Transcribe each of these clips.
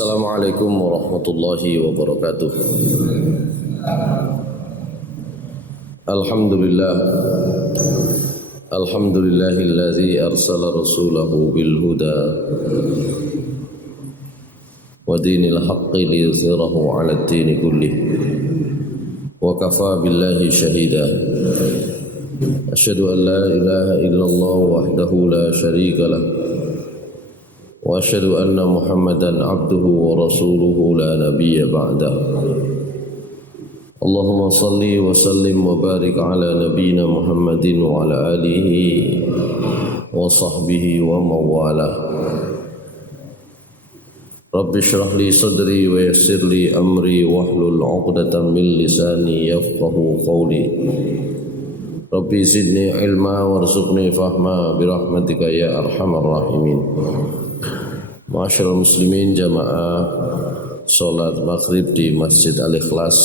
Assalamualaikum warahmatullahi wabarakatuh. Alhamdulillah. Alhamdulillahillazi arsala rasulahu bil huda wa dinil haqqi liyuzhirahu 'ala ad-dini kullih. Wa kafa billahi shahida. Asyhadu an la ilaha illallah wahdahu la syarika lah. Wa asyhadu anna Muhammadan abduhu wa rasuluhu la nabiyya ba'dah. Allahumma salli wa sallim wa barik ala nabiyyina Muhammadin wa ala alihi wa sahbihi wa mawalah. Rabbi shrah li sadri wa yassir li amri wahlul 'uqdatam min lisani yafqahu qawli. Rabbi zidni ilma warzuqni fahma birahmatika ya arhamar rahimin. Ma'asyiral muslimin, jamaah salat maghrib di Masjid Al-Ikhlas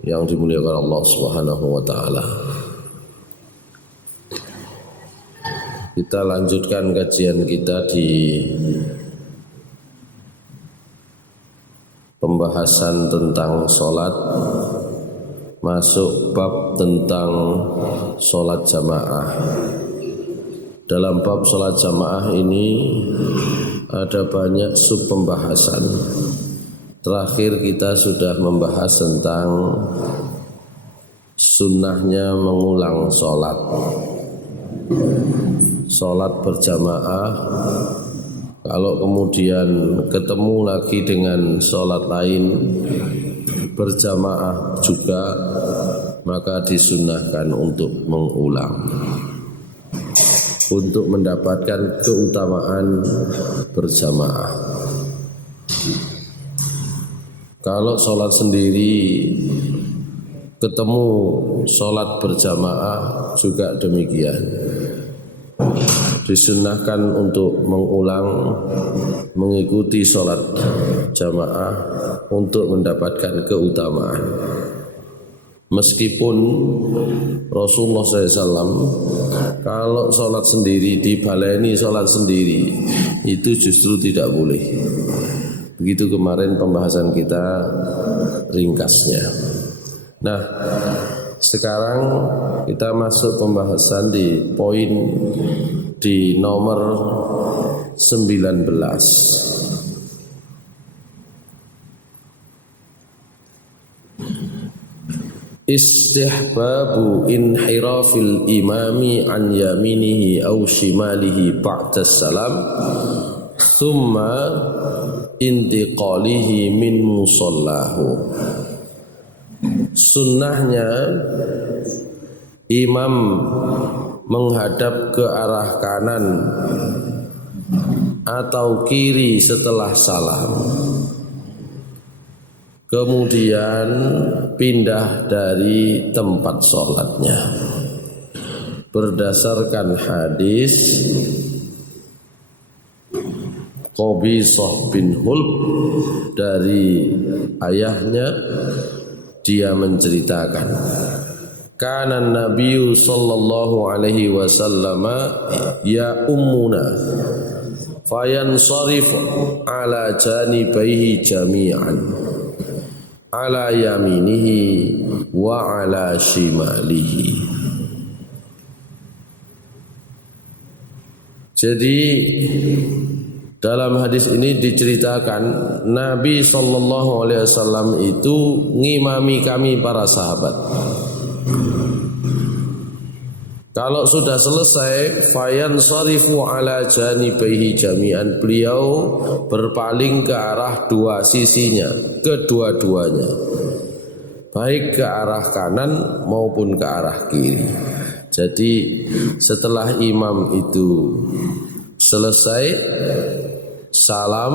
yang dimuliakan Allah Subhanahu wa taala. Kita lanjutkan kajian kita di pembahasan tentang salat, masuk bab tentang salat jamaah. Dalam bab salat jamaah ini ada banyak sub pembahasan. Terakhir kita sudah membahas tentang sunnahnya mengulang salat. Salat berjamaah, kalau kemudian ketemu lagi dengan salat lain berjamaah juga, maka disunnahkan untuk mengulang untuk mendapatkan keutamaan berjamaah. Kalau sholat sendiri ketemu sholat berjamaah juga demikian, disunnahkan untuk mengulang mengikuti sholat jamaah untuk mendapatkan keutamaan. Meskipun Rasulullah SAW kalau sholat sendiri dibaleni sholat sendiri itu justru tidak boleh. Begitu kemarin pembahasan kita ringkasnya. Nah, sekarang kita masuk pembahasan di poin di nomor 19. Istihbabu inhirafil imami an yaminihi aw shimalihi ba'da salam thumma intiqalihi min musallahu. Sunnahnya imam menghadap ke arah kanan atau kiri setelah salam, kemudian pindah dari tempat sholatnya berdasarkan hadis Qabisah bin Hulb dari ayahnya. Dia menceritakan, kana Nabi sallallahu alaihi wasallam ya ummuna fayansarif ala janibaihi jami'an ala yaminihi wa ala shimalihi. Jadi dalam hadis ini diceritakan Nabi sallallahu alaihi wasallam itu ngimami kami para sahabat. Kalau sudah selesai, fayansarifu ala janibaihi jami'an, beliau berpaling ke arah dua sisinya, kedua-duanya, baik ke arah kanan maupun ke arah kiri. Jadi setelah imam itu selesai salam,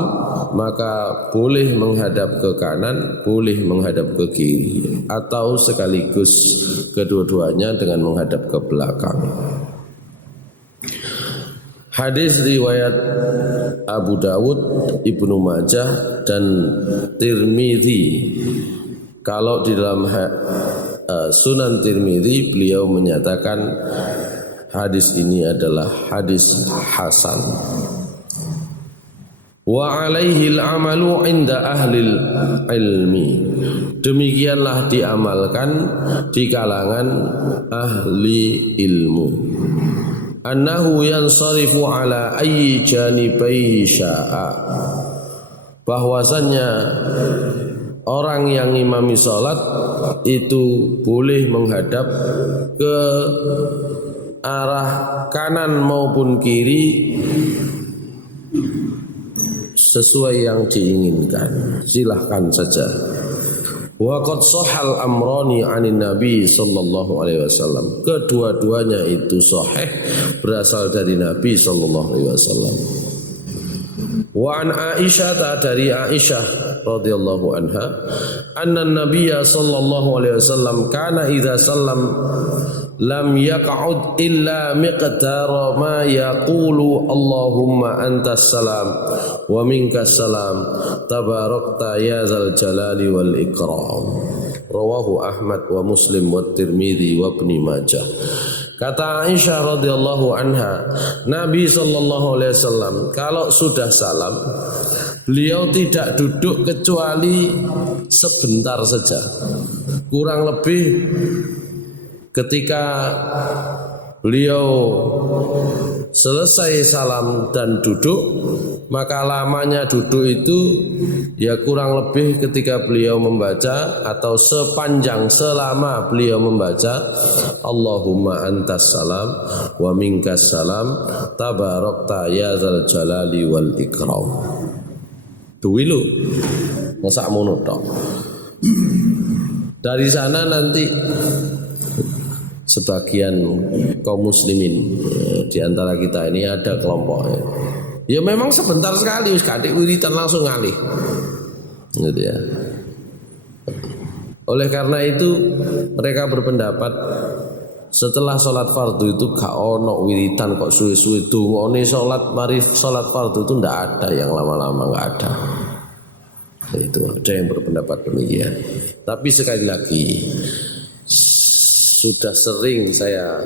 maka boleh menghadap ke kanan, boleh menghadap ke kiri, atau sekaligus kedua-duanya dengan menghadap ke belakang. Hadis riwayat Abu Dawud, Ibnu Majah dan Tirmidzi. Kalau di dalam Sunan Tirmidzi beliau menyatakan hadis ini adalah hadis hasan. wa alaihil amalu inda ahlil ilmi. Demikianlah diamalkan di kalangan ahli ilmu. Annahu yansarifu ala ayyi janibaihi sya'a. Bahwasannya orang yang ngimami salat itu boleh menghadap ke arah kanan maupun kiri sesuai yang diinginkan. Silahkan saja. Wa qad shahal amrani 'anin nabi sallallahu alaihi wasallam. Kedua-duanya itu sahih berasal dari Nabi sallallahu alaihi wasallam. Wa an Aisyah, dari Aisyah radhiyallahu anha, anna nabiyya sallallahu alaihi wasallam kana idza sallam lam yaq'ud illa miqdara ma yaqulu Allahumma antas salam wa minkas salam tabarakta ya dzal jalali wal ikram. Rawahu Ahmad wa Muslim wa Tirmidzi wa Ibnu Majah. Kata Aisyah radhiyallahu anha, Nabi sallallahu alaihi wasallam kalau sudah salam, beliau tidak duduk kecuali sebentar saja. Kurang lebih ketika beliau selesai salam dan duduk, maka lamanya duduk itu ya kurang lebih ketika beliau membaca atau sepanjang selama beliau membaca Allahumma antas salam wa minkas salam tabarakta ya dzal jalali wal ikram. Duwilu masa mono tok. Dari sana nanti sebagian kaum muslimin di antara kita ini ada kelompoknya. Ya memang sebentar sekali wis kadek wiritan langsung ngalih. Gitu ya. Oleh karena itu mereka berpendapat setelah sholat fardu itu gak ono wiritan kok suwe-suwe dungone sholat mari sholat fardu itu ndak ada yang lama-lama, nggak ada. Itu ada yang berpendapat demikian. Tapi sekali lagi sudah sering saya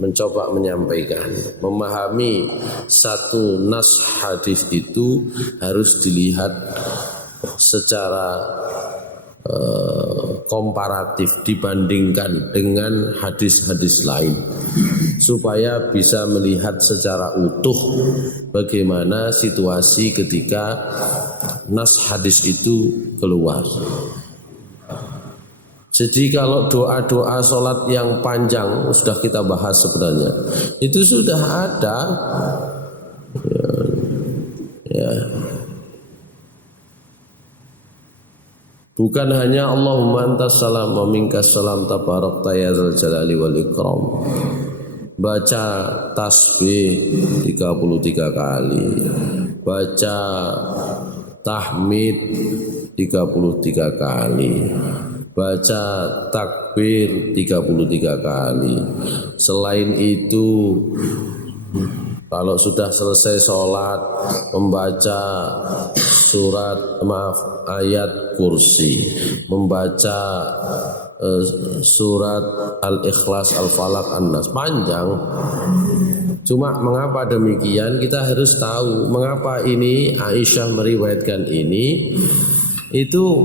mencoba menyampaikan, memahami satu nas hadis itu harus dilihat secara komparatif dibandingkan dengan hadis-hadis lain supaya bisa melihat secara utuh bagaimana situasi ketika nas hadis itu keluar. Jadi kalau doa-doa sholat yang panjang sudah kita bahas sebenarnya, itu sudah ada ya. Bukan hanya Allahumma antas salam wa minkas salam tabarakta ya dzal jalali wal ikram. Baca tasbih 33 kali, baca tahmid 33 kali, baca takbir 33 kali. Selain itu kalau sudah selesai sholat membaca ayat kursi, membaca surat Al-Ikhlas, Al-Falaq, An-Nas, panjang. Cuma mengapa demikian kita harus tahu mengapa ini Aisyah meriwayatkan ini. Itu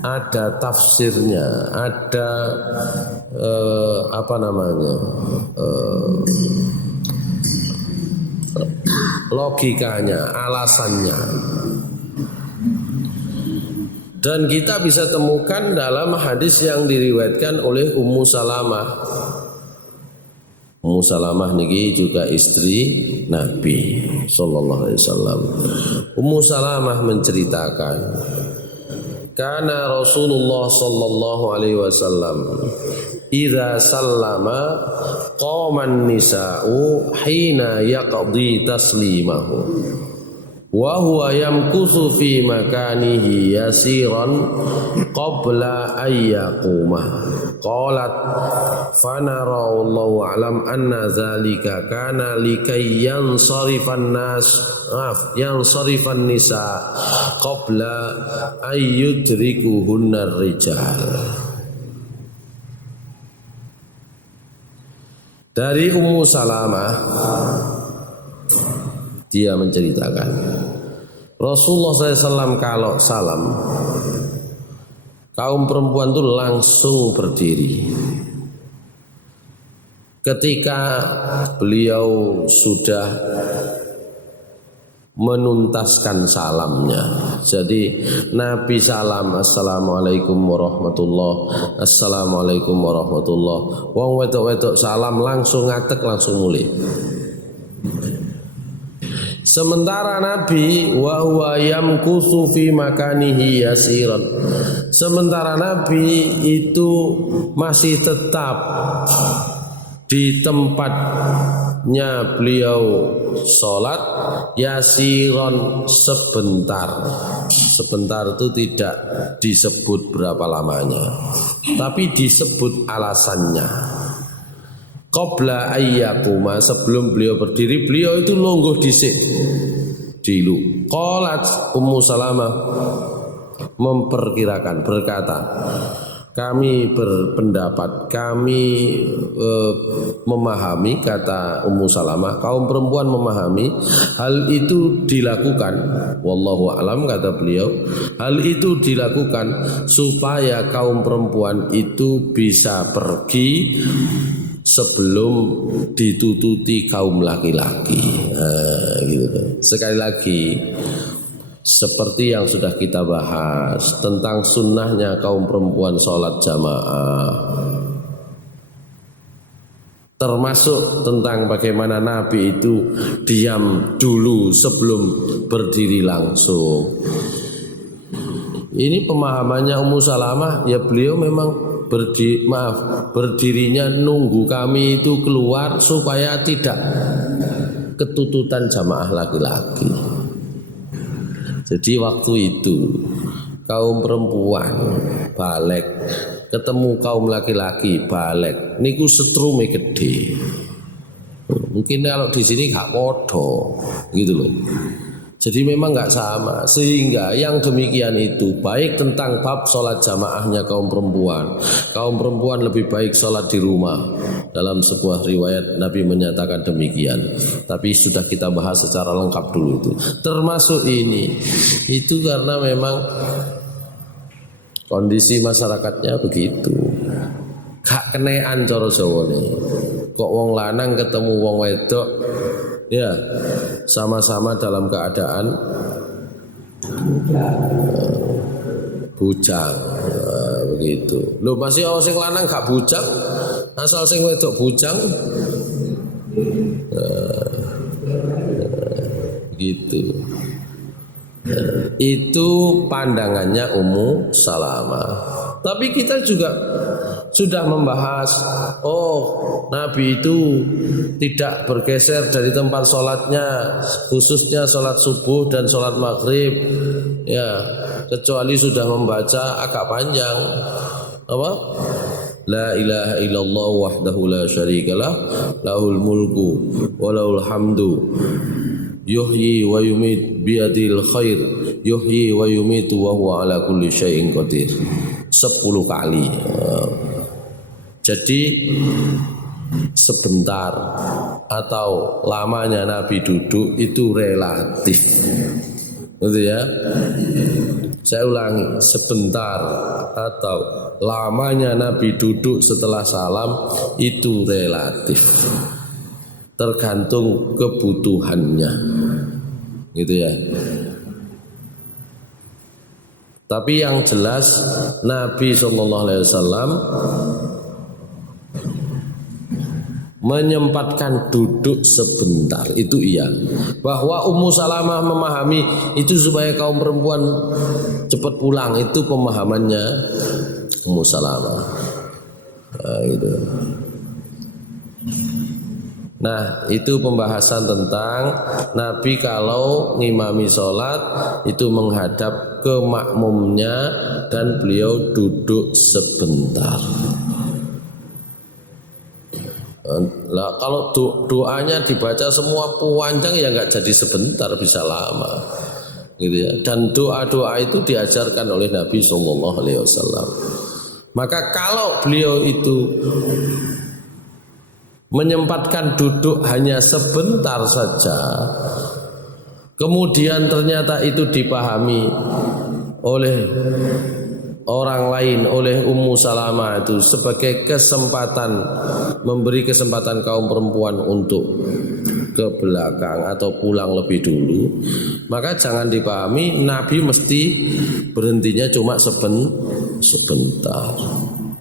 ada tafsirnya, ada logikanya, alasannya. Dan kita bisa temukan dalam hadis yang diriwayatkan oleh Ummu Salamah. Ummu Salamah niki juga istri Nabi sallallahu alaihi wasallam. Ummu Salamah menceritakan, kana Rasulullah sallallahu alaihi wasallam idza sallama qama an-nisa'u hina yaqdi taslimahu wa huwa yamkusu fi makanihi yasiran qabla ayyaquma. Qalat fanara wallahu alam anna zalika kana likay yansarifan nisa qabla ayyudrikuhunnar rijal. Dari Ummu Salamah, dia menceritakan Rasulullah SAW kalau salam, kaum perempuan itu langsung berdiri. Ketika beliau sudah menuntaskan salamnya, jadi Nabi salam, assalamualaikum warahmatullah, assalamualaikum warahmatullah. Wong wedok-wedok salam langsung ngatek, langsung mulai. Sementara Nabi wa huwa yamkusu fi makanihi yasiran. Sementara Nabi itu masih tetap di tempatnya beliau sholat yasiran sebentar. Sebentar itu tidak disebut berapa lamanya, tapi disebut alasannya. Qabla ayyakuma, sebelum beliau berdiri, beliau itu longgoh dhisik dulu. Qalat Ummu Salamah memperkirakan, berkata, kami berpendapat, kami memahami, kata Ummu Salamah, kaum perempuan memahami hal itu dilakukan, wallahu alam, kata beliau, hal itu dilakukan supaya kaum perempuan itu bisa pergi sebelum ditututi kaum laki-laki. Gitu. Sekali lagi, seperti yang sudah kita bahas tentang sunnahnya kaum perempuan sholat jamaah, termasuk tentang bagaimana Nabi itu diam dulu sebelum berdiri langsung. Ini pemahamannya Ummu Salamah, ya beliau memang berdirinya nunggu kami itu keluar supaya tidak ketututan jamaah laki-laki. Jadi waktu itu kaum perempuan balik ketemu kaum laki-laki balik niku setrume gede. Mungkin kalau di sini gak podo gitu loh. Jadi memang nggak sama, sehingga yang demikian itu baik tentang bab sholat jamaahnya kaum perempuan lebih baik sholat di rumah. Dalam sebuah riwayat Nabi menyatakan demikian. Tapi sudah kita bahas secara lengkap dulu itu. Termasuk ini, itu karena memang kondisi masyarakatnya begitu. Gak kenean cara Jawane. Kok wong lanang ketemu wong wedok, ya sama-sama dalam keadaan bujang, begitu. Loh masih orang sing lanang gak bujang, asal sing wedok bujang, gitu. Itu pandangannya Ummu Salamah. Tapi kita juga sudah membahas, Nabi itu tidak bergeser dari tempat sholatnya, khususnya sholat subuh dan sholat maghrib, ya, kecuali sudah membaca agak panjang, apa? La ilaha illallah wahdahu la syarikalah, lahul mulku wa lahul hamdu, yuhyi wa yumit biyadil khair, yuhyi wa yumitu wa huwa ala kulli syai'in qadir. 10 kali. Jadi sebentar atau lamanya Nabi duduk itu relatif, gitu ya. Saya ulangi, sebentar atau lamanya Nabi duduk setelah salam itu relatif, tergantung kebutuhannya, gitu ya. Tapi yang jelas Nabi SAW menyempatkan duduk sebentar, itu iya. Bahwa Ummu Salamah memahami itu supaya kaum perempuan cepat pulang, itu pemahamannya Ummu Salamah. Gitu. Nah, itu pembahasan tentang Nabi kalau ngimami sholat itu menghadap ke makmumnya dan beliau duduk sebentar. Lah kalau doanya dibaca semua panjang ya nggak jadi sebentar, bisa lama, gitu ya. Dan doa-doa itu diajarkan oleh Nabi SAW. Maka kalau beliau itu menyempatkan duduk hanya sebentar saja, kemudian ternyata itu dipahami oleh orang lain, oleh Ummu Salamah itu sebagai kesempatan, memberi kesempatan kaum perempuan untuk ke belakang atau pulang lebih dulu, maka jangan dipahami Nabi mesti berhentinya cuma sebentar.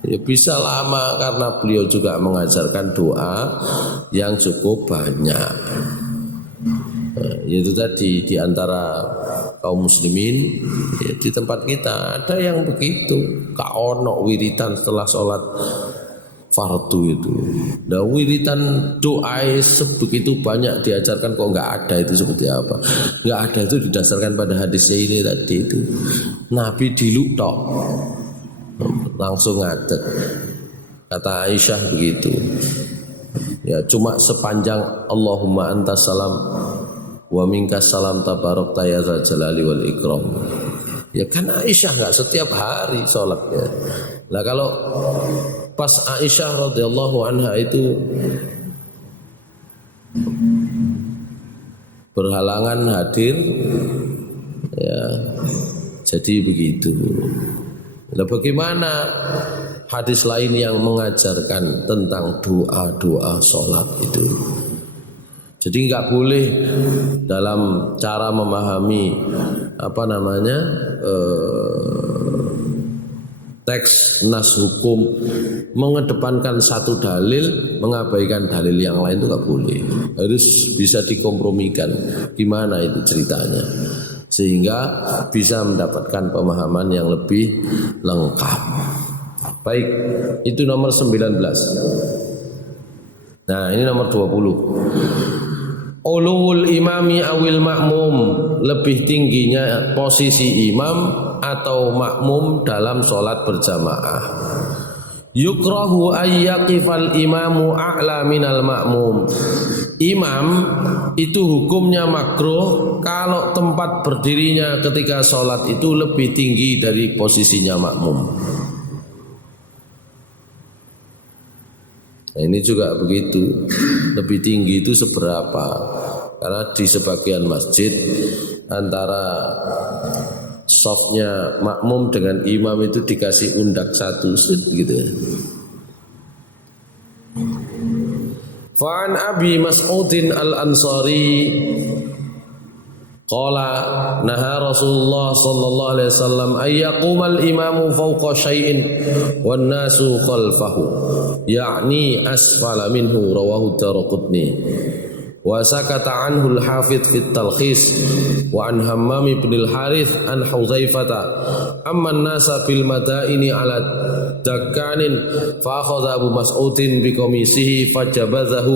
Ya bisa lama karena beliau juga mengajarkan doa yang cukup banyak. Itu tadi di antara kaum muslimin ya, di tempat kita ada yang begitu, ka ono wiritan setelah sholat fardu itu. Nah wiritan doa sebegitu banyak diajarkan kok nggak ada, itu seperti apa? Nggak ada itu didasarkan pada hadisnya ini tadi itu. Nabi diluk tok langsung ngadeg. Kata Aisyah begitu. Ya cuma sepanjang Allahumma antas salam wa minkas salam tabarakta ya dzal jalali wal ikram. Ya kan Aisyah nggak setiap hari sholatnya. Nah kalau pas Aisyah radhiyallahu anha itu berhalangan hadir, ya jadi begitu. Nah bagaimana hadis lain yang mengajarkan tentang doa-doa sholat itu? Jadi nggak boleh dalam cara memahami teks nas hukum mengedepankan satu dalil mengabaikan dalil yang lain, itu nggak boleh. Harus bisa dikompromikan gimana itu ceritanya sehingga bisa mendapatkan pemahaman yang lebih lengkap. Baik, itu nomor 19. Nah ini nomor 20. Ulul imami awil makmum, lebih tingginya posisi imam atau makmum dalam sholat berjamaah. Yukrahu ayyaqifal imamu a'la minal makmum. Imam itu hukumnya makruh kalau tempat berdirinya ketika sholat itu lebih tinggi dari posisinya makmum. Nah ini juga begitu, lebih tinggi itu seberapa? Karena di sebagian masjid antara softnya makmum dengan imam itu dikasih undak satu gitu ya. Fa'an Abi Mas'udin al-Ansari qala naha Rasulullah sallallahu alaihi wasallam ayyaqumal imamu fawqa syai'in wan nasu khalfahu ya'ni asfala minhu, rawahu Daraqutni. Wa sakata anhu al-Hafidz fi at-Talkhis wa an Hammam ibn al-Harith an Hudzaifata amma an-nasa fil madaini ala dakkanin fa akhadha Abu Mas'udin bi qamisihi fajabadhahu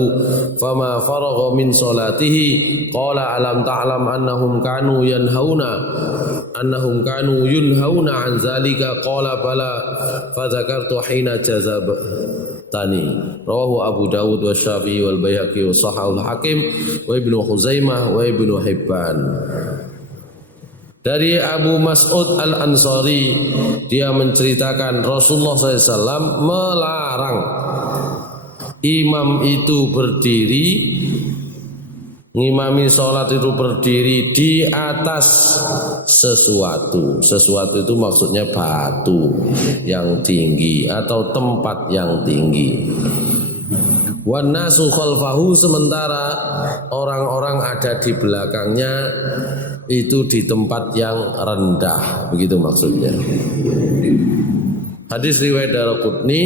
fama faragha min salatihi qala alam ta'lam annahum kanu yunhauna an zalika qala bala fa dzakartu hina jazab tani. Rawahu Abu Dawud wa Syafi'i wal Baihaqi wa Shahahul Hakim wa Ibnu Khuzaimah wa Ibnu Hibban. Dari Abu Mas'ud al-Ansari, dia menceritakan Rasulullah SAW melarang imam itu berdiri, ngimami sholat itu berdiri di atas sesuatu. Sesuatu itu maksudnya batu yang tinggi atau tempat yang tinggi. Wan nasu khalfahu, sementara orang-orang ada di belakangnya itu di tempat yang rendah, begitu maksudnya. Hadis riwayat Daraqutni.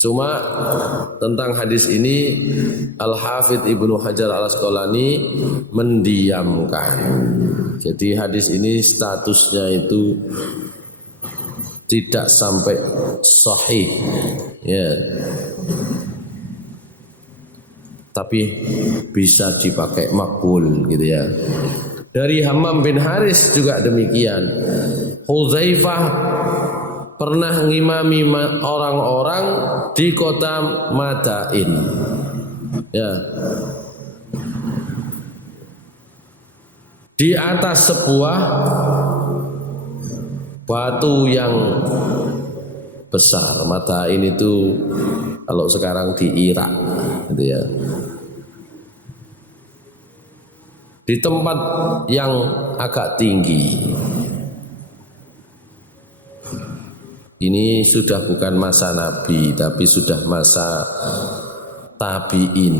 Cuma tentang hadis ini Al-Hafidz Ibnu Hajar Al-Asqalani mendiamkan. Jadi hadis ini statusnya itu tidak sampai sahih, ya. Tapi bisa dipakai makbul gitu ya. Dari Hammam bin Haris juga demikian. Hudzaifah pernah ngimami orang-orang di kota Madain. Ya. Di atas sebuah batu yang besar. Madain itu kalau sekarang di Irak gitu ya. di tempat yang agak tinggi. Ini sudah bukan masa Nabi, tapi sudah masa tabi'in,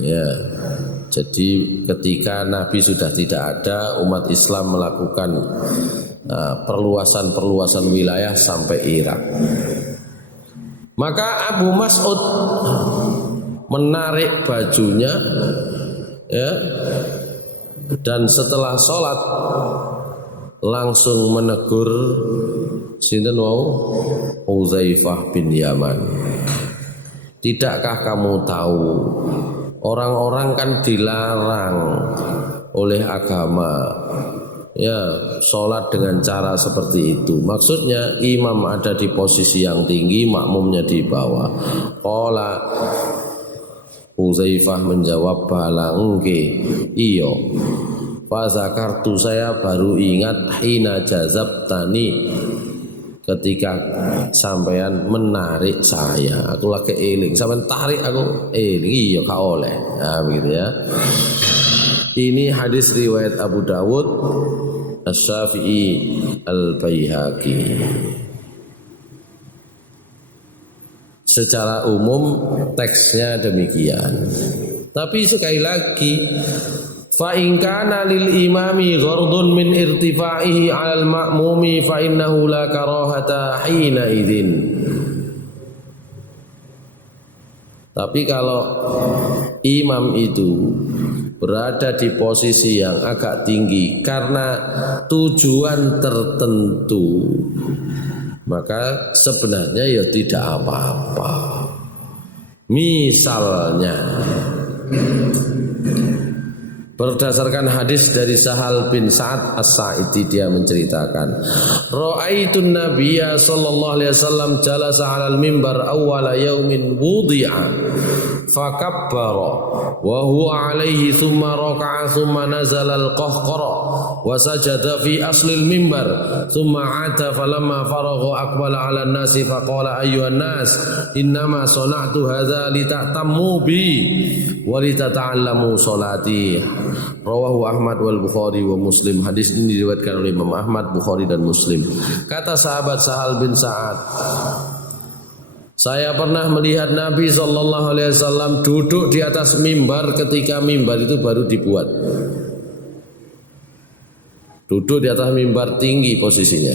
ya. Jadi ketika Nabi sudah tidak ada, umat Islam melakukan perluasan wilayah sampai Irak. Maka Abu Mas'ud menarik bajunya, ya, dan setelah sholat langsung menegur sinten wau Hudzaifah bin Yaman. Tidakkah kamu tahu orang-orang kan dilarang oleh agama, ya, sholat dengan cara seperti itu. Maksudnya imam ada di posisi yang tinggi, makmumnya di bawah. Qala Hudzaifah menjawab, bala engke iyo. Fazakartu, saya baru ingat hina jazabtani, ketika sampean menarik saya, aku lagi eling, sampean tarik aku eling, iya gak oleh. Nah, begitu ya. Ini hadis riwayat Abu Dawud, Asy-Syafi'i, Al-Baihaqi. Secara umum teksnya demikian. Tapi sekali lagi, fa in kana lil imami ghardun min irtifaihi 'alal ma'mumi fa innahu la karahata hina idzin. Tapi kalau imam itu berada di posisi yang agak tinggi karena tujuan tertentu, maka sebenarnya ya tidak apa-apa. Misalnya berdasarkan hadis dari Sahal bin Sa'ad As-Sa'idi, dia menceritakan, ra'aitun nabiyya sallallahu alaihi wasallam jalasa 'alal mimbar awwala yaumin wudi'a fakabbara wa huwa 'alaihi thumma raka'a thumma nazala al-qahqara wa sajada fi aslil mimbar thumma 'ada falamma faragha aqbala 'ala an-nasi faqala ayyuhan nas innama sana'tu hadza lita'tammu bi wa litata'allamu salati. Rawahu Ahmad wal Bukhari wa Muslim. Hadis ini diriwayatkan oleh Imam Ahmad, Bukhari dan Muslim. Kata sahabat Sahal bin Sa'ad, saya pernah melihat Nabi SAW duduk di atas mimbar ketika mimbar itu baru dibuat. Duduk di atas mimbar tinggi posisinya.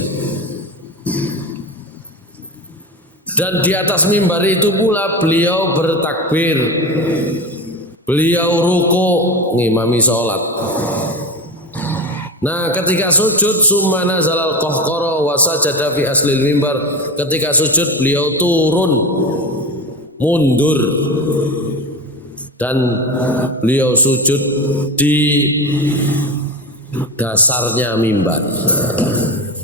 Dan di atas mimbar itu pula beliau bertakbir, beliau ruku ngimami sholat. Nah, ketika sujud summa nazalal qahqara wa sajada fi aslil mimbar, ketika sujud beliau turun mundur dan beliau sujud di dasarnya mimbar,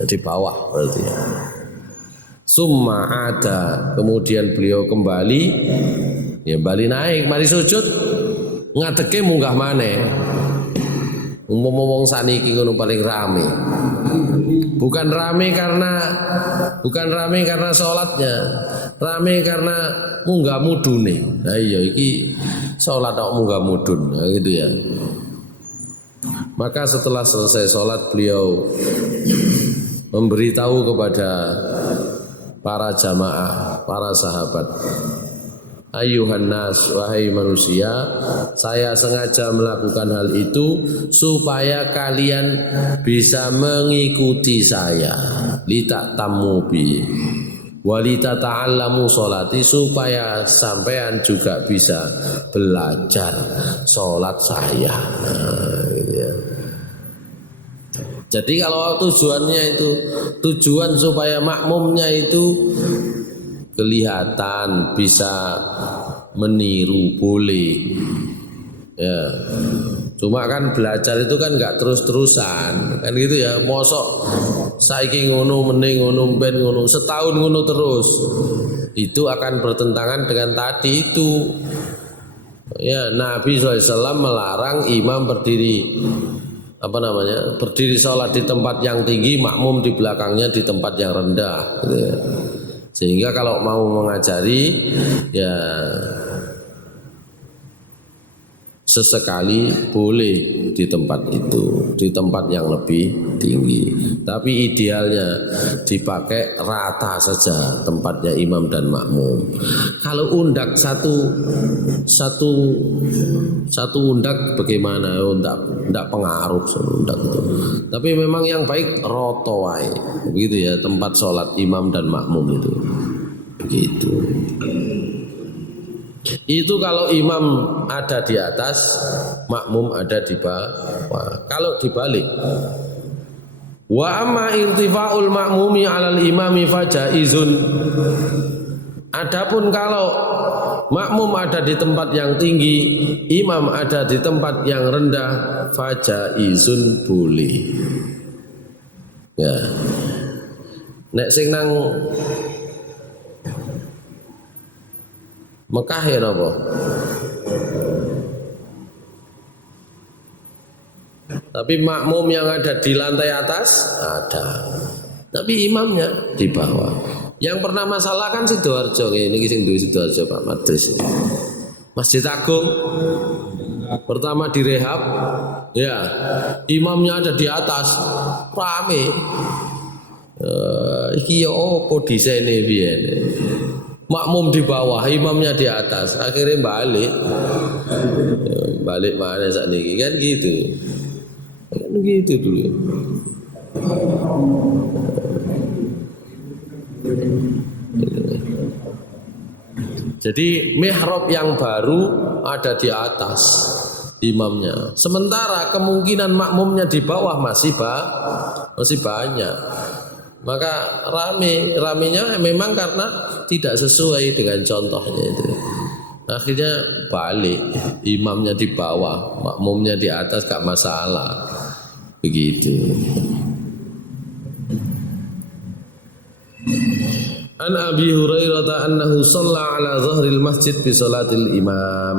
di bawah berarti. Summa ada, kemudian beliau kembali, ya balik naik, mari sujud, ngadeke munggah maneh. Ngomong saniki ngono paling rame. Bukan rame karena salatnya, rame karena munggah mudune. Nah iya iki salat kok munggah mudun, nah, gitu ya. Maka setelah selesai salat beliau memberitahu kepada para jamaah, para sahabat, ayuhan nas, wahai manusia, saya sengaja melakukan hal itu supaya kalian bisa mengikuti saya, litaktammu bi walita ta'allamu sholati, supaya sampean juga bisa belajar sholat saya. Nah, gitu ya. Jadi kalau tujuannya itu tujuan supaya makmumnya itu kelihatan, bisa meniru, boleh ya. Cuma kan belajar itu kan nggak terus-terusan kan gitu ya. Mosok saiki ngono mending ngono ben ngono setahun ngono terus, itu akan bertentangan dengan tadi itu ya. Nabi SAW melarang imam berdiri berdiri sholat di tempat yang tinggi, makmum di belakangnya di tempat yang rendah gitu ya. Sehingga kalau mau mengajari ya sesekali boleh di tempat itu, di tempat yang lebih tinggi. Tapi idealnya dipakai rata saja tempatnya imam dan makmum. Kalau undak satu undak bagaimana? Undak pengaruh undak itu. Tapi memang yang baik roto wae. Begitu ya tempat sholat imam dan makmum itu. Begitu. Itu kalau imam ada di atas, makmum ada di bawah. Kalau dibalik, wa amma intifa'ul makmumi 'alal imami fajaizun. Adapun kalau makmum ada di tempat yang tinggi, imam ada di tempat yang rendah, fajaizun boleh. Ya. Nek sing nang Mekah ya napa? Tapi makmum yang ada di lantai atas ada. Tapi imamnya di bawah. Yang pernah masalah kan Sidoarjo ini sing duwe Sidoarjo Pak Madris. Masjid Agung pertama direhab, ya imamnya ada di atas, rame. Iki ya opo disene biyen. Makmum di bawah, imamnya di atas. Akhirnya balik mana saat ini kan gitu. Kan gitu dulu. Jadi mihrab yang baru ada di atas imamnya. Sementara kemungkinan makmumnya di bawah masih banyak. Maka ramenya memang karena tidak sesuai dengan contohnya itu. Akhirnya balik, imamnya di bawah, makmumnya di atas, gak masalah. Begitu. An Abi Hurairah annahu shalla ala zahril masjid bi salatil imam.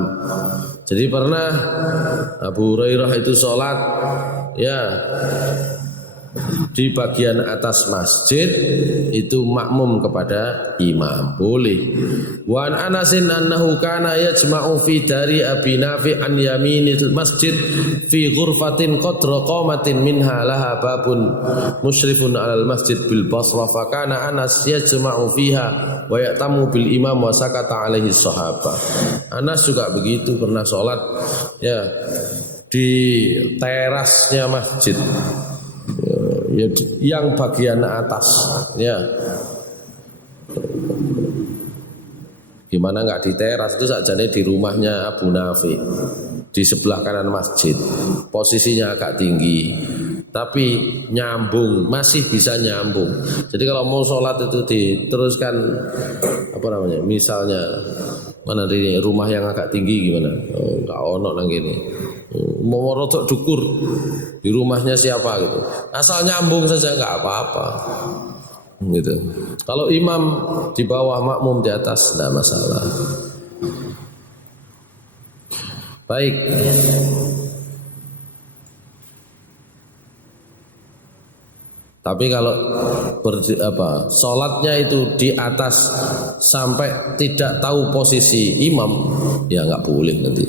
Jadi pernah Abu Hurairah itu sholat ya di bagian atas masjid itu makmum kepada imam boleh. Wa an Anasin annahu kana yajma'u fi dari Abi Nafi an yaminil masjid fi ghurfatin qadra qamatin minha laha babun musyrifun 'alal masjid bil Basrah fa kana Anas yajma'u fiha wa ya'tamu bil imam wa sakata 'alaihi sahabah. Anas juga begitu pernah sholat ya di terasnya masjid. Ya, yang bagian atas ya gimana nggak di teras itu sajane di rumahnya Abu Nafi di sebelah kanan masjid, posisinya agak tinggi tapi nyambung, masih bisa nyambung. Jadi kalau mau sholat itu diteruskan apa namanya, misalnya mana di rumah yang agak tinggi gimana, nggak ono nang gini, mau rotok dukur di rumahnya siapa gitu, asal nyambung saja nggak apa-apa gitu. Kalau imam di bawah makmum di atas tidak masalah. Baik. Tapi kalau sholatnya itu di atas sampai tidak tahu posisi imam, ya nggak boleh nanti.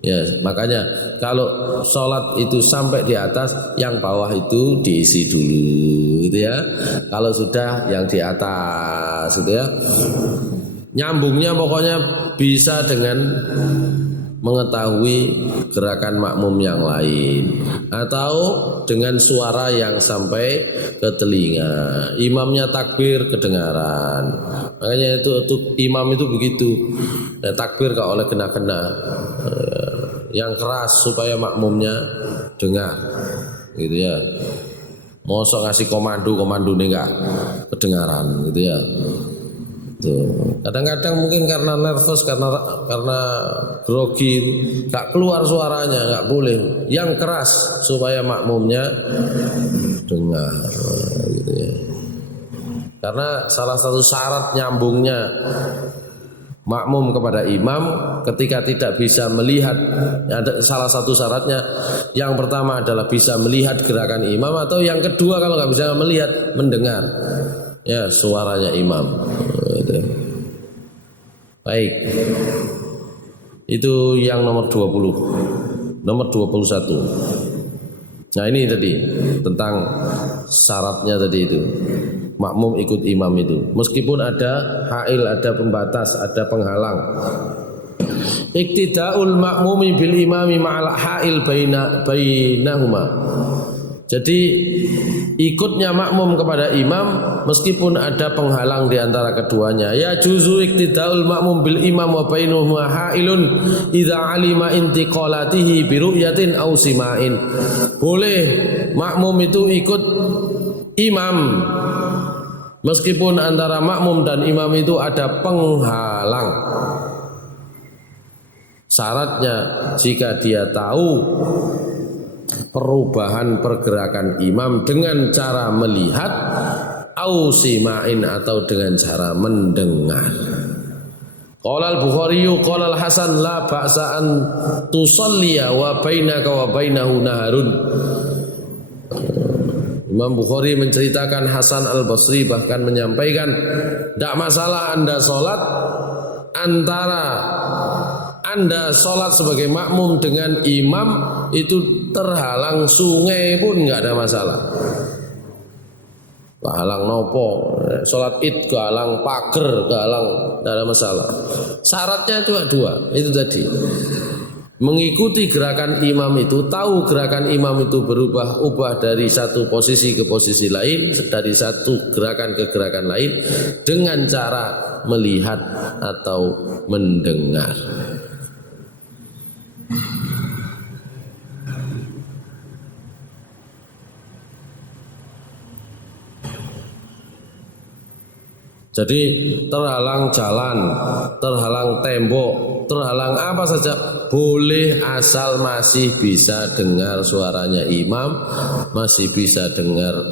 Ya, makanya kalau sholat itu sampai di atas, yang bawah itu diisi dulu, gitu ya. Kalau sudah yang di atas, gitu ya. Nyambungnya pokoknya bisa dengan mengetahui gerakan makmum yang lain atau dengan suara yang sampai ke telinga. Imamnya takbir kedengaran. Makanya itu imam itu begitu. Takbir gak oleh kena-kena. Yang keras supaya makmumnya dengar. Gitu ya. Mosok ngasih komando nih enggak kedengaran gitu ya. Kadang-kadang mungkin karena nervous, karena grogi, gak keluar suaranya, gak boleh. Yang keras supaya makmumnya dengar, gitu ya. Karena salah satu syarat nyambungnya makmum kepada imam ketika tidak bisa melihat, ada salah satu syaratnya. Yang pertama adalah bisa melihat gerakan imam, atau yang kedua kalau nggak bisa melihat, mendengar ya suaranya imam. Baik. Itu yang nomor 20. Nomor 21. Nah ini tadi tentang syaratnya tadi itu. Makmum ikut imam itu. Meskipun ada hail, ada pembatas, ada penghalang. Iktida'ul makmumi bil imami ma'al hail bainahuma. Jadi ikutnya makmum kepada imam meskipun ada penghalang di antara keduanya. Ya juzu iktida'ul makmum bil imam wa bainahuma hailun idza alima intiqalatihi bi ru'yatin aw sima'in. Boleh makmum itu ikut imam meskipun antara makmum dan imam itu ada penghalang. Syaratnya jika dia tahu perubahan pergerakan imam dengan cara melihat au sima'in atau dengan cara mendengar. Qala al-Bukhari qala al-Hasan la ba'sa an tusalliya wa bainaka wa bainahu naharun. Imam Bukhari menceritakan Hasan al-Basri bahkan menyampaikan tidak masalah Anda sholat antara Anda sholat sebagai makmum dengan imam itu terhalang sungai pun nggak ada masalah. Kehalang nopo, sholat id kehalang pager, kehalang, nggak ada masalah. Syaratnya cuma dua, itu tadi. Mengikuti gerakan imam itu, tahu gerakan imam itu berubah-ubah dari satu posisi ke posisi lain, dari satu gerakan ke gerakan lain, dengan cara melihat atau mendengar. Jadi terhalang jalan, terhalang tembok, terhalang apa saja boleh asal masih bisa dengar suaranya imam, masih bisa dengar,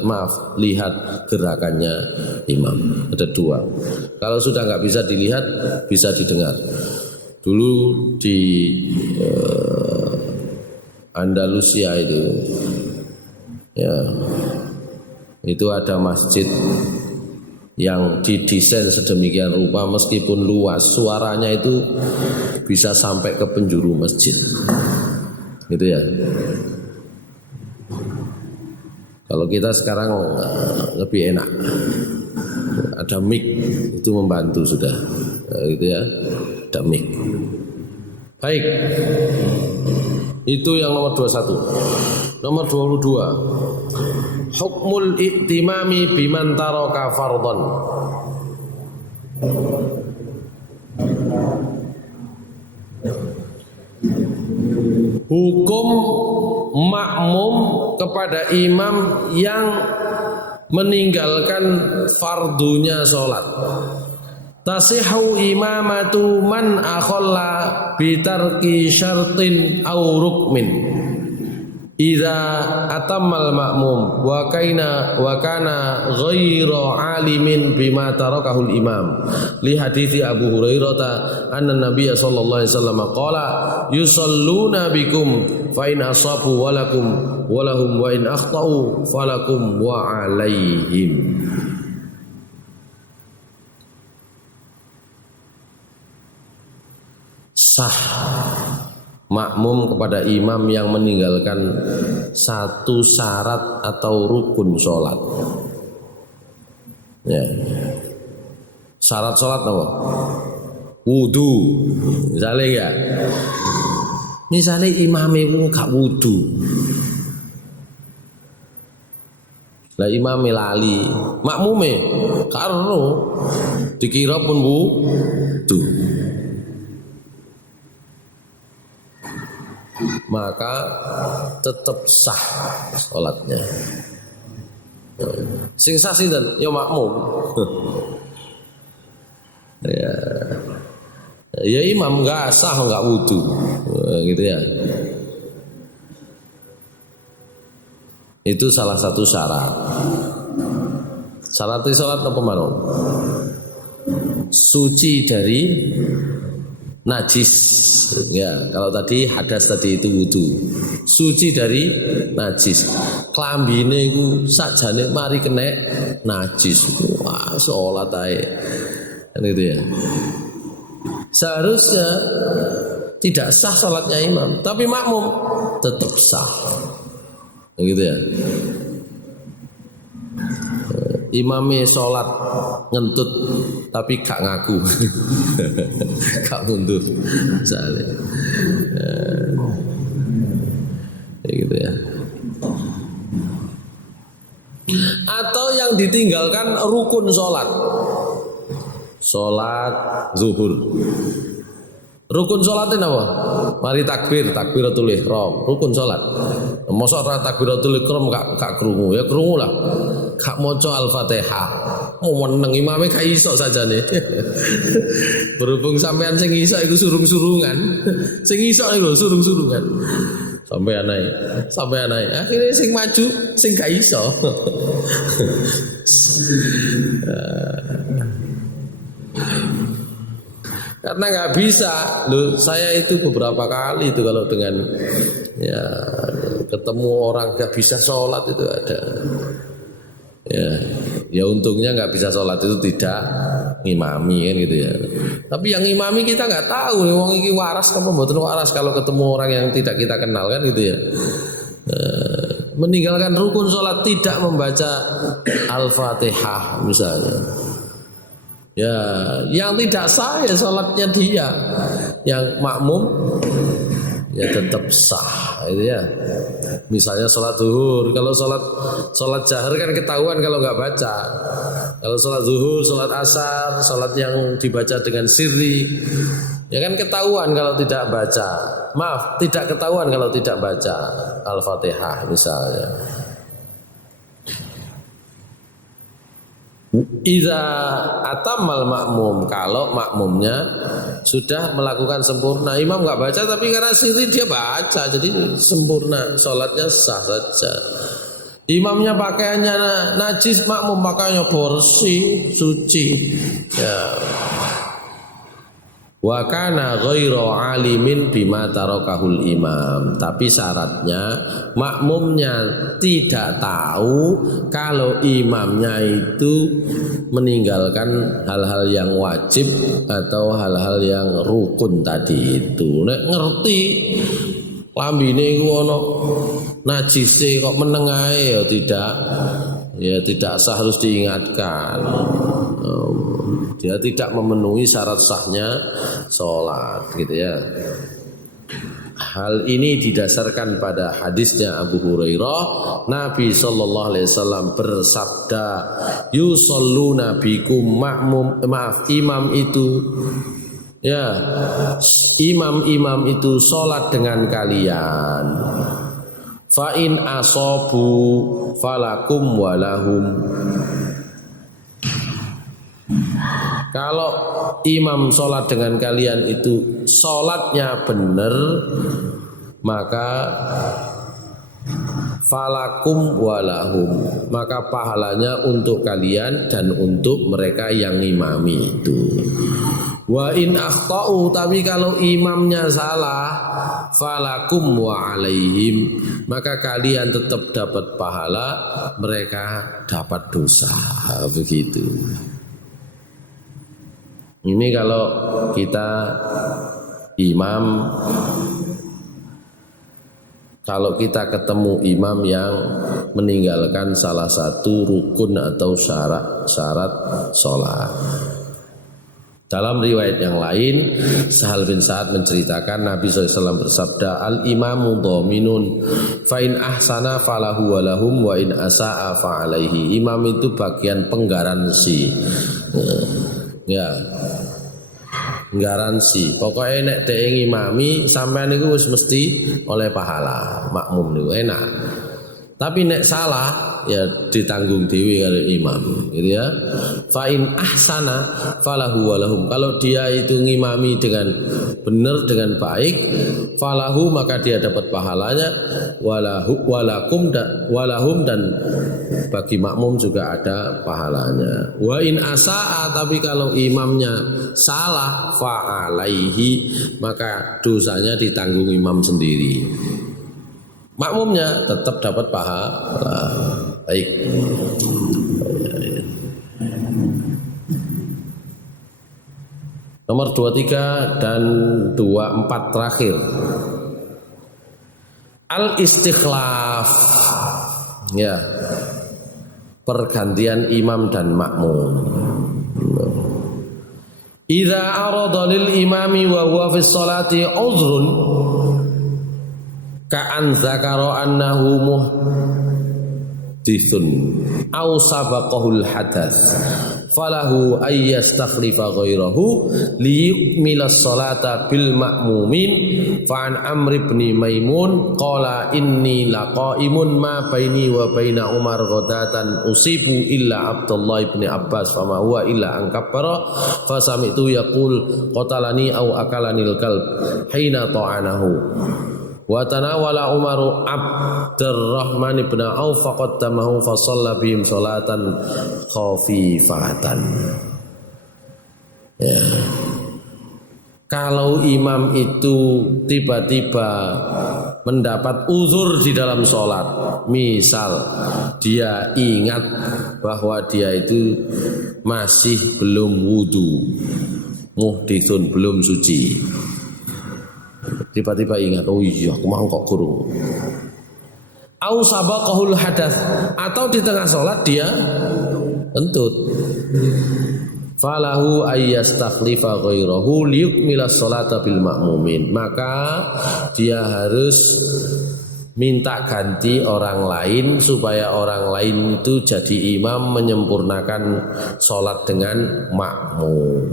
lihat gerakannya imam. Ada dua. Kalau sudah nggak bisa dilihat, bisa didengar. Dulu di Andalusia itu, ya, itu ada masjid yang didesain sedemikian rupa meskipun luas suaranya itu bisa sampai ke penjuru masjid gitu ya. Kalau kita sekarang lebih enak, ada mic itu membantu sudah gitu ya, ada mic. Baik, itu yang nomor 21. Nomor 22, hukmul i'timami biman taraka fardhan. Hukum makmum kepada imam yang meninggalkan fardunya sholat. Tasihu imamatu man akhalla bitarki syartin aw rukmin. Idza atammal ma'mum wa kana ghaira alimin bima tarakahul imam li hadithi Abu Hurairah anna Nabiy sallallahu alaihi wasallam qala yusalluna bikum fa in asabu walakum walahum wa in akhtau falakum wa alaihim. Sah makmum kepada imam yang meninggalkan satu syarat atau rukun sholat. Ya. Syarat sholat apa? Wudu. Misalnya ya. Misalnya imam itu gak wudu. Lah imam lali, makmume karo dikira pun wudu. Maka tetap sah sholatnya. Sing sah sinten? Ya makmum. Ya imam nggak sah nggak wudu, gitu ya. Itu salah satu syarat. Syarat sholat apa mana? Suci dari najis, ya. Kalau tadi hadas tadi itu wudu, suci dari najis. Klambine iku sakjane mari kena najis, wah sholat ae, kan itu ya. Seharusnya tidak sah salatnya imam, tapi makmum tetap sah. Gitu ya. Imamnya sholat ngentut tapi gak ngaku, gak mundur, misalnya, gitu ya. Atau yang ditinggalkan rukun sholat zuhur. Rukun sholatnya apa? Mari takbiratul ihram, rukun sholat. Mosok ora takbiratul ihram gak krungu, ya krungu lah. Gak maca Al-Fatihah. Mau meneng imame gak iso sajane. Berhubung sampean sing iso iku surung-surungan. Sing iso iku surung-surungan. Sampai anai. Akhirnya sing maju, sing gak iso. Karena nggak bisa, loh. Saya itu beberapa kali itu kalau dengan ya ketemu orang nggak bisa sholat itu ada. Ya untungnya nggak bisa sholat itu tidak ngimami kan gitu ya. Tapi yang ngimami kita nggak tahu, wong iki waras apa mboten waras kalau ketemu orang yang tidak kita kenal kan gitu ya. Meninggalkan rukun sholat, tidak membaca Al-Fatihah misalnya. Ya, yang tidak sah ya sholatnya dia, yang makmum ya tetap sah, itu ya. Misalnya sholat zuhur, kalau sholat jahar kan ketahuan kalau nggak baca. Kalau sholat zuhur, sholat asar, sholat yang dibaca dengan sirri, ya kan ketahuan kalau tidak baca. Maaf, tidak ketahuan kalau tidak baca Al-Fatihah misalnya. Iza atamal makmum, kalau makmumnya sudah melakukan sempurna, imam nggak baca tapi karena sirri dia baca, jadi sempurna, sholatnya sah saja. Imamnya pakaiannya najis, makmum pakaiannya bersih, suci. Ya. Wa kana ghairu alimin bima tarakahul imam, tapi syaratnya makmumnya tidak tahu kalau imamnya itu meninggalkan hal-hal yang wajib atau hal-hal yang rukun tadi itu. Nek ngerti lambine iku ana najise kok meneng ae ya tidak sah, harus diingatkan. Dia tidak memenuhi syarat sahnya sholat gitu ya. Hal ini didasarkan pada hadisnya Abu Hurairah. Nabi SAW bersabda, yusalluna bikum imam itu ya, imam itu sholat dengan kalian. Fa in asobu falakum walahum. Kalau imam sholat dengan kalian itu sholatnya benar, maka falakum walahum, maka pahalanya untuk kalian dan untuk mereka yang ngimami itu. Wa in akhtau, tapi kalau imamnya salah, falakum wa alaihim, maka kalian tetap dapat pahala, mereka dapat dosa. Begitu. Ini kalau kita imam, kalau kita ketemu imam yang meninggalkan salah satu rukun atau syarat sholat. Dalam riwayat yang lain, Sahal bin Sa'ad menceritakan Nabi SAW bersabda, al-imamu dhaminun fa in ahsana falahu walahum wa in asa'a fa'alaihi. Imam itu bagian penggaransi. Ya, garansi. Pokoknya nek dhek ngimami sampean niku wis mesti oleh pahala, makmum niku enak. Tapi nek salah ya ditanggung dewi karo imam, gitu ya. Fa in ahsana falahu walahum. Kalau dia itu ngimami dengan benar, dengan baik, falahu, maka dia dapat pahalanya, walahum dan bagi makmum juga ada pahalanya. Wa in asaa, tapi kalau imamnya salah, fa alaihi, maka dosanya ditanggung imam sendiri. Makmumnya tetap dapat pahala. Baik. Nomor 23 dan 24 terakhir. Al-istikhlaf. Ya. Pergantian imam dan makmum. Idza arada lil imami wa huwa fi sholati udhrun ka'an dzakara annahu muhdithun aw sabaqahul hadats falahu ay yastakhlifa ghairahu liyukmila sholata bil ma'mumin fa an Amr ibn Maimun qala inni laqaimun ma baini wa baina Umar ghadatan usibu illa Abdullah ibn Abbas fama huwa illa an kabbara fa sami'tu yaqul qatalani aw akalanil kalb hina ta'anahu wa tanawala Umaru Abdurrahman ibn Auf faqaddamahu fa shalla bihim sholatan khafifatan. Ya. Kalau imam itu tiba-tiba mendapat uzur di dalam sholat, misal dia ingat bahwa dia itu masih belum wudu, muhdithun, belum suci, tiba-tiba ingat, oh iya aku mau kok guru, au sabaqahul hadath, atau di tengah sholat dia kentut, falahu ayyastakhlifa ghairahu liyukmila sholata bil ma'mumin, maka dia harus minta ganti orang lain supaya orang lain itu jadi imam menyempurnakan sholat dengan makmum.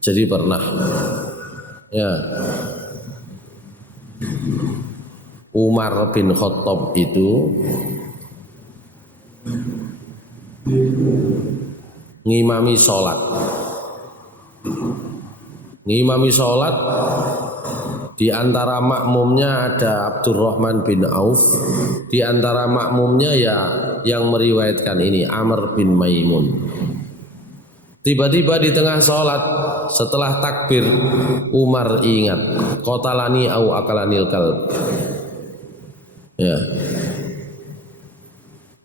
Jadi pernah ya Umar bin Khattab itu ngimami sholat di antara makmumnya ada Abdurrahman bin Auf, di antara makmumnya ya yang meriwayatkan ini Amr bin Maimun. Tiba-tiba di tengah sholat setelah takbir Umar ingat qatalani au akalanil kalb. Ya.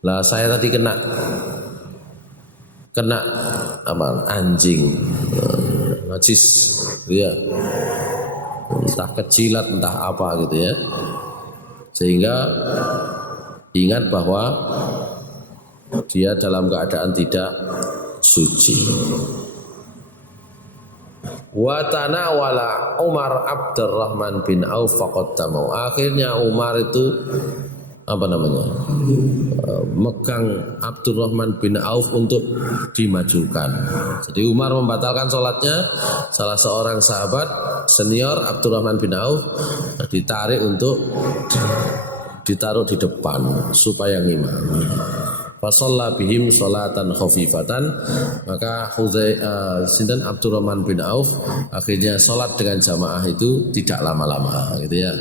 Lah saya tadi kena apa? Anjing. Najis. Ya. Entah kejilat entah apa gitu ya. Sehingga ingat bahwa dia dalam keadaan tidak suci. Wa tanawala Umar Abdurrahman bin Auf faqaddamahu. Akhirnya Umar itu megang Abdurrahman bin Auf untuk dimajukan. Jadi Umar membatalkan sholatnya salah seorang sahabat senior Abdurrahman bin Auf, ditarik untuk ditaruh di depan supaya ngimami. Fasalla bihim sholatan khafifatan, maka Sinten Abdurrahman bin Auf akhirnya sholat dengan jamaah itu tidak lama-lama gitu ya.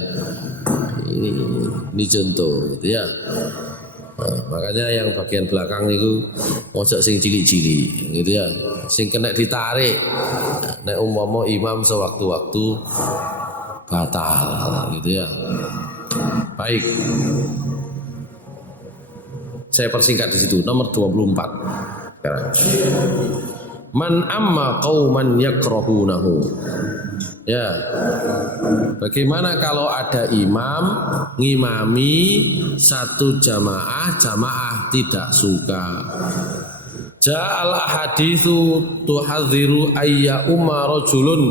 Ini contoh gitu ya. Nah, makanya yang bagian belakang itu mojok sing cilik-cilik gitu ya, sing kena ditarik nek umpama imam sewaktu-waktu batal gitu ya. Baik, saya persingkat di situ. Nomor 24 sekarang. Man amma qauman yakrahunahu. Ya. Bagaimana kalau ada imam ngimami satu jamaah tidak suka. Ja'al haditsu tuhadziru ayya umma rajulun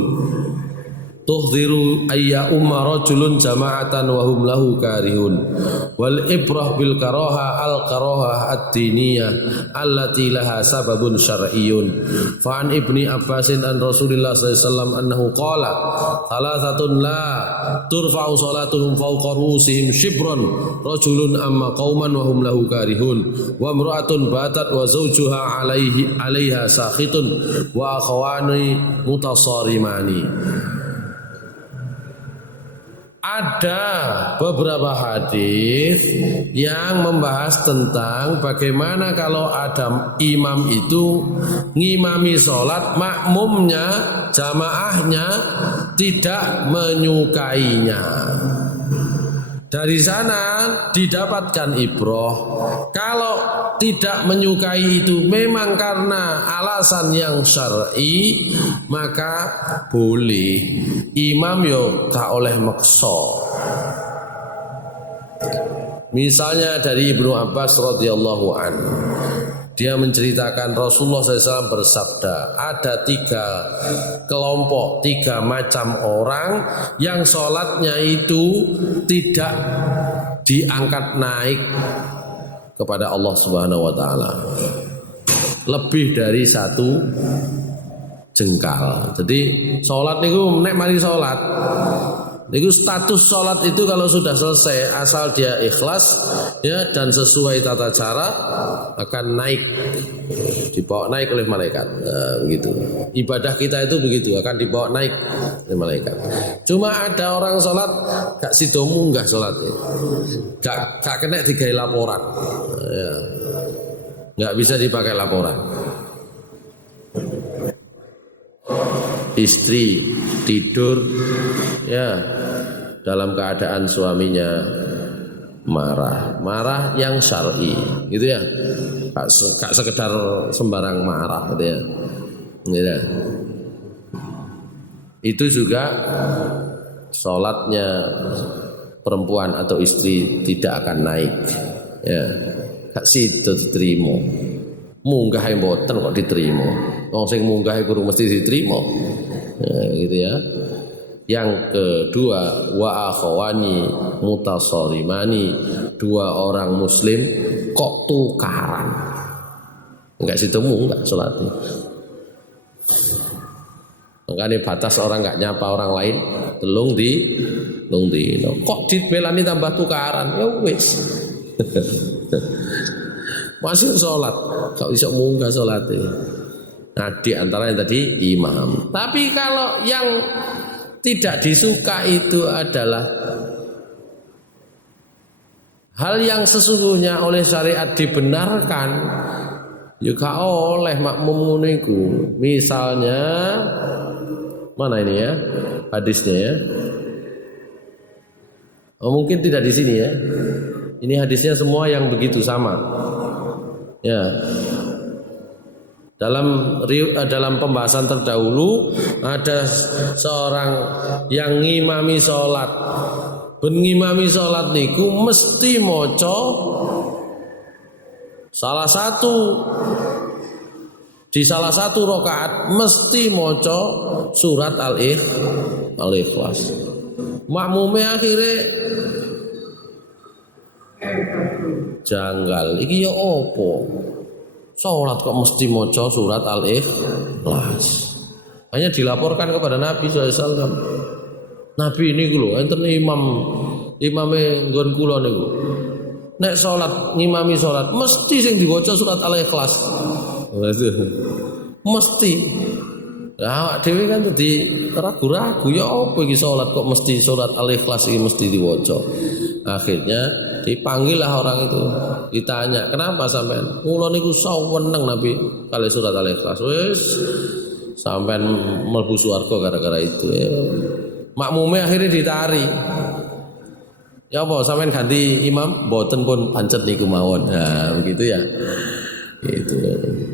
tuhdhiru ayya umma rajulun jama'atan wa hum lahu karihun wal ibrah bil karaha al karaha ad-diniyah allati laha sababun syar'iyyun fa an ibni Abbasin an Rasulillah sallallahu alaihi wasallam annahu qala thalathatun la turfa'u salatuhum fawqa ru'usihim shibran rajulun amma qauman wa hum lahu karihun wa imra'atun batat wa zawjuha alaiha sakhitun wa akhawani mutasarimani. Ada beberapa hadis yang membahas tentang bagaimana kalau ada imam itu ngimami sholat, makmumnya, jamaahnya tidak menyukainya. Dari sana didapatkan ibrah. Kalau tidak menyukai itu memang karena alasan yang syar'i, maka boleh. Imam yo gak oleh maksa. Misalnya dari Ibnu Abbas radhiyallahu anhu, dia menceritakan Rasulullah SAW bersabda, ada 3 kelompok, 3 macam orang yang sholatnya itu tidak diangkat naik kepada Allah Subhanahu wa Ta'ala lebih dari 1 jengkal. Jadi sholat niku nek mari sholat niku status sholat itu kalau sudah selesai, asal dia ikhlas ya dan sesuai tata cara, akan naik, dibawa naik oleh malaikat. Nah, begitu. Ibadah kita itu begitu, akan dibawa naik oleh malaikat. Cuma ada orang sholat gak sido munggah sholatnya, gak kena digawe laporan, ya. Gak bisa dipakai laporan. Istri tidur ya dalam keadaan suaminya marah yang syar'i gitu ya, gak sekedar sembarang marah gitu ya, gitu. Itu juga sholatnya perempuan atau istri tidak akan naik ya, gak sido diterima. Munggah yang boten kok diterima, wong sing munggah iku mesti diterima ya, gitu ya. Yang kedua, wa akhawani mutasarimani, 2 orang muslim kok tukaran, enggak situ munggah sholatnya. Makanya batas orang enggak nyapa orang lain telung di kok dibelani tambah tukaran, ya wis. Masih sholat, kok bisa munggah sholatnya. Nah, di antara yang tadi imam. Tapi kalau yang tidak disuka itu adalah hal yang sesungguhnya oleh syariat dibenarkan, juga oleh makmum nguniku. Misalnya mana ini ya hadisnya ya? Oh, mungkin tidak di sini ya. Ini hadisnya semua yang begitu sama. Ya, dalam pembahasan terdahulu ada seorang yang ngimami sholat. Ben ngimami sholat niku mesti maca di salah satu rakaat mesti maca surat Al-Ikhlas. Makmume akhirnya janggal, iki ya opo? Salat kok mesti maca surat Al-Ikhlas. Hanya dilaporkan kepada Nabi SAW. Nabi ini lho, enten imame nggon kula niku. Nek salat ngimami salat mesti sing diwaca surat Al-Ikhlas. Mesti. Lah awak dhewe kan dadi ragu-ragu, ya opo iki salat kok mesti surat Al-Ikhlas iki mesti diwaca. Akhirnya dipanggillah orang itu, ditanya, kenapa sampean? Kula niku saweneng Nabi kali surat Al-Ikhlas. Wis sampean mlebu swarga gara-gara itu. Makmume akhirnya ditari. Ya apa sampean ganti imam? Mboten pun pancet niku mawon. Nah, begitu ya. Itu.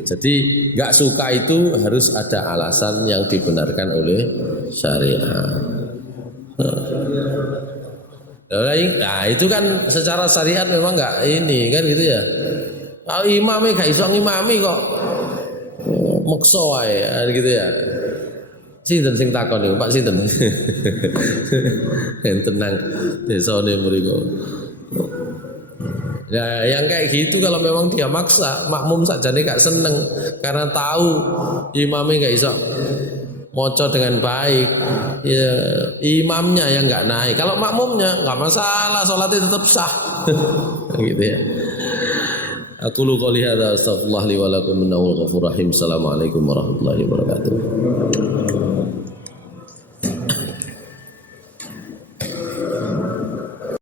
Jadi enggak suka itu harus ada alasan yang dibenarkan oleh syariat. Nah itu kan secara syariat memang enggak ini kan gitu ya. Kalau imamnya gak iso ngimami kok maksa wae gitu ya. Sinten sing takon niku Pak sinten? Tenang desane mriku. Nah yang kayak gitu kalau memang dia maksa, makmum sakjane gak seneng karena tahu imamnya gak iso maca dengan baik, ya imamnya yang nggak naik. Kalau makmumnya nggak masalah, sholatnya tetap sah. Gitu ya. Aku lu qouli hadza astaghfirullah li wa lakum innahu ghafurur rahim. Assalamualaikum warahmatullahi wabarakatuh.